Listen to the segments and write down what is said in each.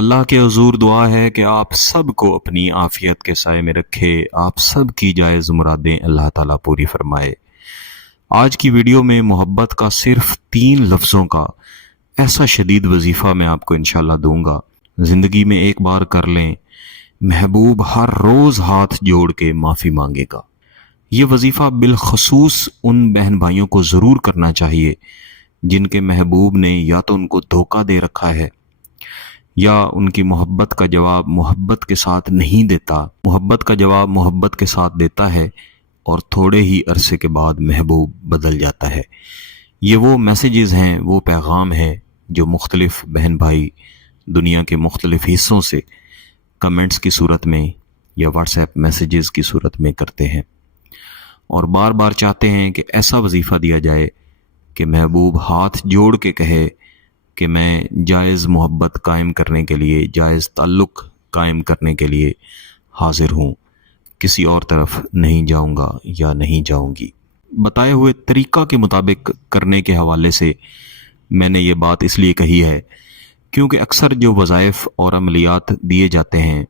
اللہ کے حضور دعا ہے کہ آپ سب کو اپنی عافیت کے سائے میں رکھے، آپ سب کی جائز مرادیں اللہ تعالیٰ پوری فرمائے۔ آج کی ویڈیو میں محبت کا صرف 3 لفظوں کا ایسا شدید وظیفہ میں آپ کو انشاءاللہ دوں گا، زندگی میں ایک بار کر لیں، محبوب ہر روز ہاتھ جوڑ کے معافی مانگے گا۔ یہ وظیفہ بالخصوص ان بہن بھائیوں کو ضرور کرنا چاہیے جن کے محبوب نے یا تو ان کو دھوکہ دے رکھا ہے یا ان کی محبت کا جواب محبت کے ساتھ نہیں دیتا، محبت کا جواب محبت کے ساتھ دیتا ہے اور تھوڑے ہی عرصے کے بعد محبوب بدل جاتا ہے۔ یہ وہ میسیجز ہیں، وہ پیغام ہیں جو مختلف بہن بھائی دنیا کے مختلف حصوں سے کمنٹس کی صورت میں یا واٹس ایپ میسیجز کی صورت میں کرتے ہیں اور بار بار چاہتے ہیں کہ ایسا وظیفہ دیا جائے کہ محبوب ہاتھ جوڑ کے کہے کہ میں جائز محبت قائم کرنے کے لیے، جائز تعلق قائم کرنے کے لیے حاضر ہوں، کسی اور طرف نہیں جاؤں گا یا نہیں جاؤں گی۔ بتائے ہوئے طریقہ کے مطابق کرنے کے حوالے سے میں نے یہ بات اس لیے کہی ہے کیونکہ اکثر جو وظائف اور عملیات دیے جاتے ہیں،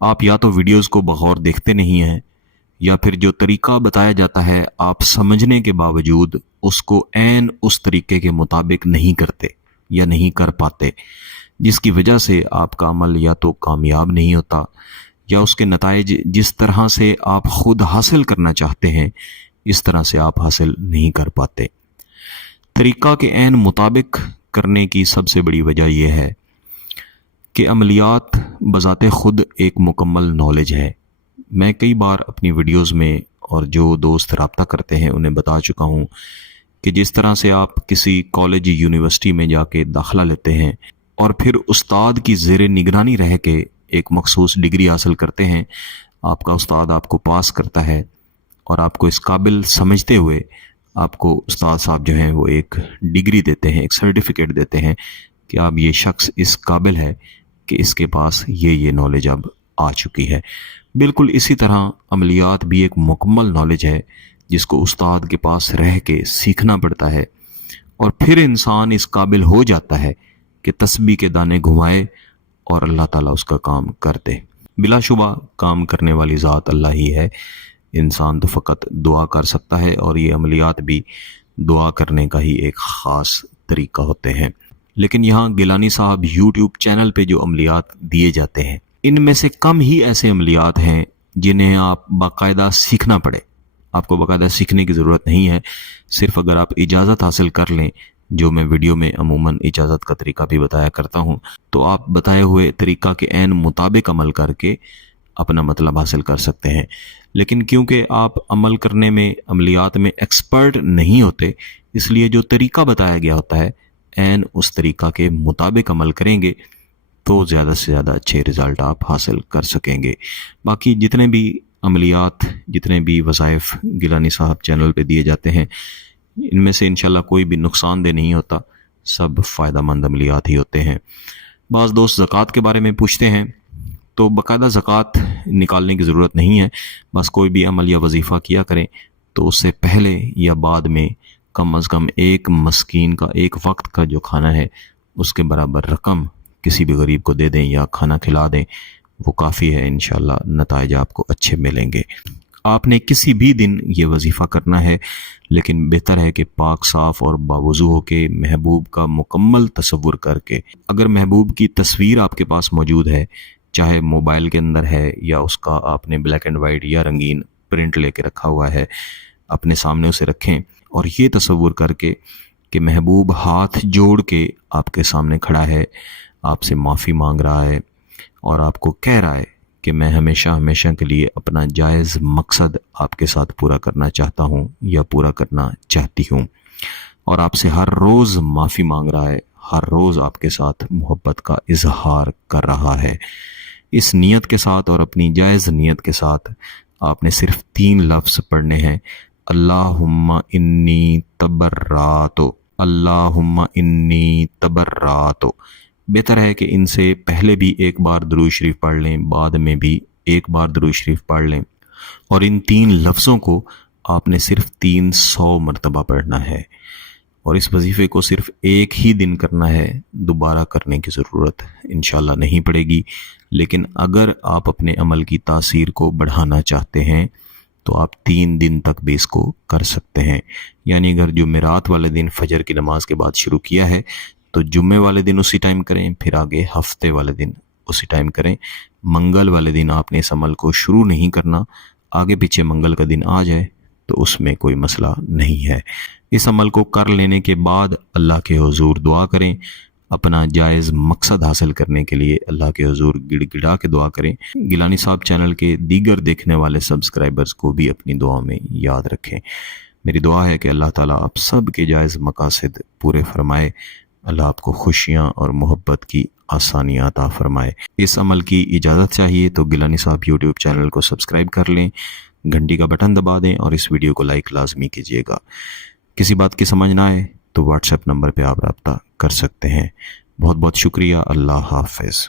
آپ یا تو ویڈیوز کو بغور دیکھتے نہیں ہیں یا پھر جو طریقہ بتایا جاتا ہے آپ سمجھنے کے باوجود اس کو عین اس طریقے کے مطابق نہیں کرتے یا نہیں کر پاتے، جس کی وجہ سے آپ کا عمل یا تو کامیاب نہیں ہوتا یا اس کے نتائج جس طرح سے آپ خود حاصل کرنا چاہتے ہیں اس طرح سے آپ حاصل نہیں کر پاتے۔ طریقہ کے عین مطابق کرنے کی سب سے بڑی وجہ یہ ہے کہ عملیات بذات خود ایک مکمل نالج ہے۔ میں کئی بار اپنی ویڈیوز میں اور جو دوست رابطہ کرتے ہیں انہیں بتا چکا ہوں کہ جس طرح سے آپ کسی کالج یونیورسٹی میں جا کے داخلہ لیتے ہیں اور پھر استاد کی زیر نگرانی رہ کے ایک مخصوص ڈگری حاصل کرتے ہیں، آپ کا استاد آپ کو پاس کرتا ہے اور آپ کو اس قابل سمجھتے ہوئے آپ کو استاد صاحب جو ہیں وہ ایک ڈگری دیتے ہیں، ایک سرٹیفکیٹ دیتے ہیں کہ آپ یہ شخص اس قابل ہے کہ اس کے پاس یہ نالج اب آ چکی ہے۔ بالکل اسی طرح عملیات بھی ایک مکمل نالج ہے جس کو استاد کے پاس رہ کے سیکھنا پڑتا ہے اور پھر انسان اس قابل ہو جاتا ہے کہ تسبیح کے دانے گھمائے اور اللہ تعالیٰ اس کا کام کر دے۔ بلا شبہ کام کرنے والی ذات اللہ ہی ہے، انسان تو فقط دعا کر سکتا ہے اور یہ عملیات بھی دعا کرنے کا ہی ایک خاص طریقہ ہوتے ہیں۔ لیکن یہاں گیلانی صاحب یوٹیوب چینل پہ جو عملیات دیے جاتے ہیں ان میں سے کم ہی ایسے عملیات ہیں جنہیں آپ باقاعدہ سیکھنا پڑے۔ آپ کو باقاعدہ سیکھنے کی ضرورت نہیں ہے، صرف اگر آپ اجازت حاصل کر لیں، جو میں ویڈیو میں عموماً اجازت کا طریقہ بھی بتایا کرتا ہوں، تو آپ بتائے ہوئے طریقہ کے عین مطابق عمل کر کے اپنا مطلب حاصل کر سکتے ہیں۔ لیکن کیونکہ آپ عمل کرنے میں، عملیات میں ایکسپرٹ نہیں ہوتے، اس لیے جو طریقہ بتایا گیا ہوتا ہے عین اس طریقہ کے مطابق عمل کریں گے تو زیادہ سے زیادہ اچھے رزلٹ آپ حاصل کر سکیں گے۔ باقی جتنے بھی عملیات، جتنے بھی وظائف گیلانی صاحب چینل پہ دیے جاتے ہیں ان میں سے انشاءاللہ کوئی بھی نقصان دہ نہیں ہوتا، سب فائدہ مند عملیات ہی ہوتے ہیں۔ بعض دوست زکوٰۃ کے بارے میں پوچھتے ہیں، تو باقاعدہ زکوٰۃ نکالنے کی ضرورت نہیں ہے، بس کوئی بھی عمل یا وظیفہ کیا کریں تو اس سے پہلے یا بعد میں کم از کم ایک مسکین کا ایک وقت کا جو کھانا ہے اس کے برابر رقم کسی بھی غریب کو دے دیں یا کھانا کھلا دیں، وہ کافی ہے، انشاءاللہ نتائج آپ کو اچھے ملیں گے۔ آپ نے کسی بھی دن یہ وظیفہ کرنا ہے، لیکن بہتر ہے کہ پاک صاف اور باوضو ہو کے محبوب کا مکمل تصور کر کے، اگر محبوب کی تصویر آپ کے پاس موجود ہے، چاہے موبائل کے اندر ہے یا اس کا آپ نے بلیک اینڈ وائٹ یا رنگین پرنٹ لے کے رکھا ہوا ہے، اپنے سامنے اسے رکھیں اور یہ تصور کر کے کہ محبوب ہاتھ جوڑ کے آپ کے سامنے کھڑا ہے، آپ سے معافی مانگ رہا ہے اور آپ کو کہہ رہا ہے کہ میں ہمیشہ ہمیشہ کے لیے اپنا جائز مقصد آپ کے ساتھ پورا کرنا چاہتا ہوں یا پورا کرنا چاہتی ہوں، اور آپ سے ہر روز معافی مانگ رہا ہے، ہر روز آپ کے ساتھ محبت کا اظہار کر رہا ہے۔ اس نیت کے ساتھ اور اپنی جائز نیت کے ساتھ آپ نے صرف 3 لفظ پڑھنے ہیں، اللہم انی تبرات، اللہم انی تبرات۔ بہتر ہے کہ ان سے پہلے بھی ایک بار درود شریف پڑھ لیں، بعد میں بھی ایک بار درود شریف پڑھ لیں، اور ان 3 لفظوں کو آپ نے صرف 300 مرتبہ پڑھنا ہے۔ اور اس وظیفے کو صرف ایک ہی دن کرنا ہے، دوبارہ کرنے کی ضرورت انشاءاللہ نہیں پڑے گی۔ لیکن اگر آپ اپنے عمل کی تاثیر کو بڑھانا چاہتے ہیں تو آپ 3 دن تک بھی اس کو کر سکتے ہیں۔ یعنی اگر جمعرات والے دن فجر کی نماز کے بعد شروع کیا ہے تو جمعے والے دن اسی ٹائم کریں، پھر آگے ہفتے والے دن اسی ٹائم کریں۔ منگل والے دن آپ نے اس عمل کو شروع نہیں کرنا، آگے پیچھے منگل کا دن آ جائے تو اس میں کوئی مسئلہ نہیں ہے۔ اس عمل کو کر لینے کے بعد اللہ کے حضور دعا کریں، اپنا جائز مقصد حاصل کرنے کے لیے اللہ کے حضور گڑ گڑا کے دعا کریں۔ گیلانی صاحب چینل کے دیگر دیکھنے والے سبسکرائبرز کو بھی اپنی دعا میں یاد رکھیں۔ میری دعا ہے کہ اللہ تعالیٰ آپ سب کے جائز مقاصد پورے فرمائے، اللہ آپ کو خوشیاں اور محبت کی آسانیاں عطا فرمائے۔ اس عمل کی اجازت چاہیے تو گیلانی صاحب یوٹیوب چینل کو سبسکرائب کر لیں، گھنٹی کا بٹن دبا دیں اور اس ویڈیو کو لائک لازمی کیجیے گا۔ کسی بات کی سمجھ نہ آئے تو واٹس ایپ نمبر پہ آپ رابطہ کر سکتے ہیں۔ بہت بہت شکریہ، اللہ حافظ۔